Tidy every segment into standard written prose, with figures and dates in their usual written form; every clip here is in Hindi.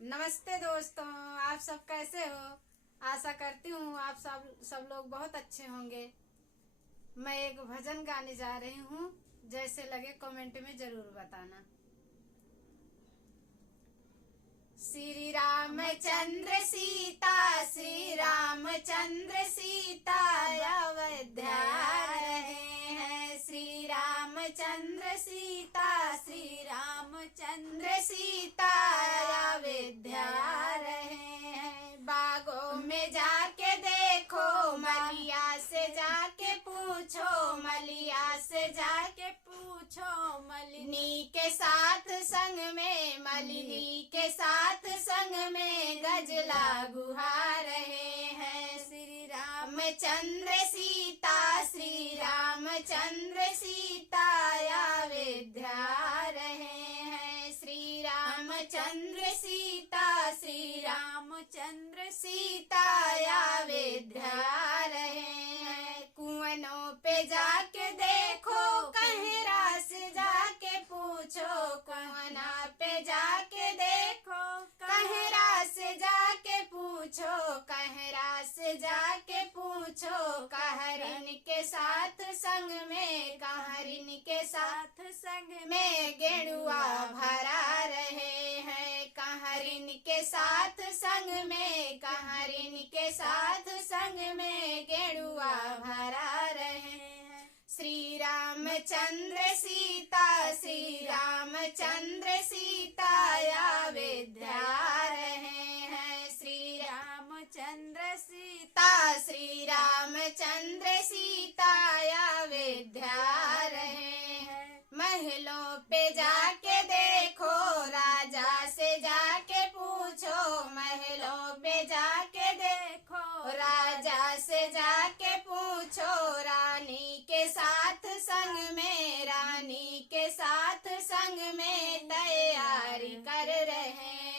नमस्ते दोस्तों, आप सब कैसे हो। आशा करती हूँ आप सब लोग बहुत अच्छे होंगे। मैं एक भजन गाने जा रही हूँ, जैसे लगे कमेंट में जरूर बताना। श्री रामचंद्र सीता, श्री रामचंद्र सीता अयोध्या रहे हैं। श्री रामचंद्र सीता, श्री रामचंद्र सीता अयोध्या रहे हैं। बागों में जाके देखो, मलिया से जाके पूछो, मलिया से जाके पूछो। मलिनी के साथ संग में, मलिनी के साथ संग में गजला गुहा रहे हैं। श्री रामचंद्र सीता, श्री रामचंद्र सीता अयोध्या रहे हैं। श्री रामचंद्र सीता, श्री रामचंद्र सीता अयोध्या रहे हैं। कुआनों पे जाके देखो, कहरा से जाके पूछो, कुआना पे जाके देखो, कहरा से जाके पूछो, कहरा से जाके पूछो। कहरिन के साथ संग में, कहरिन के साथ संग में गेरुआ भरा रहे हैं। कहरिन के साथ संग में, कहरिन के साथ संग में गेरुआ भरा रहे हैं। श्री रामचंद्र सीता, श्री रामचंद्र सीता अयोध्या रहे हैं। श्री रामचंद्र सीता, श्री रामचंद्र सीता अयोध्या रहे हैं। महलों पे जाके देखो, राजा से जाके पूछो, महलों पे जाके देखो, राजा से जाके पूछो। रानी के साथ संग में, रानी के साथ संग में तैयारी कर रहे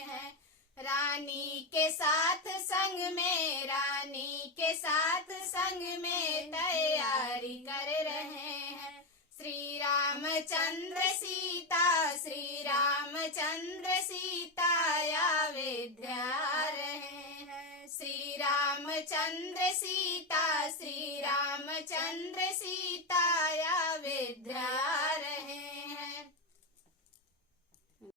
हैं। रानी के साथ संग में, रानी के साथ संग में तैयारी कर रहे हैं। श्री रामचंद्र सीता, श्री रामचंद्र सीता अयोध्या रहे हैं। श्री रामचंद्र सीता, श्री रामचंद्र सीता अयोध्या रहे हैं।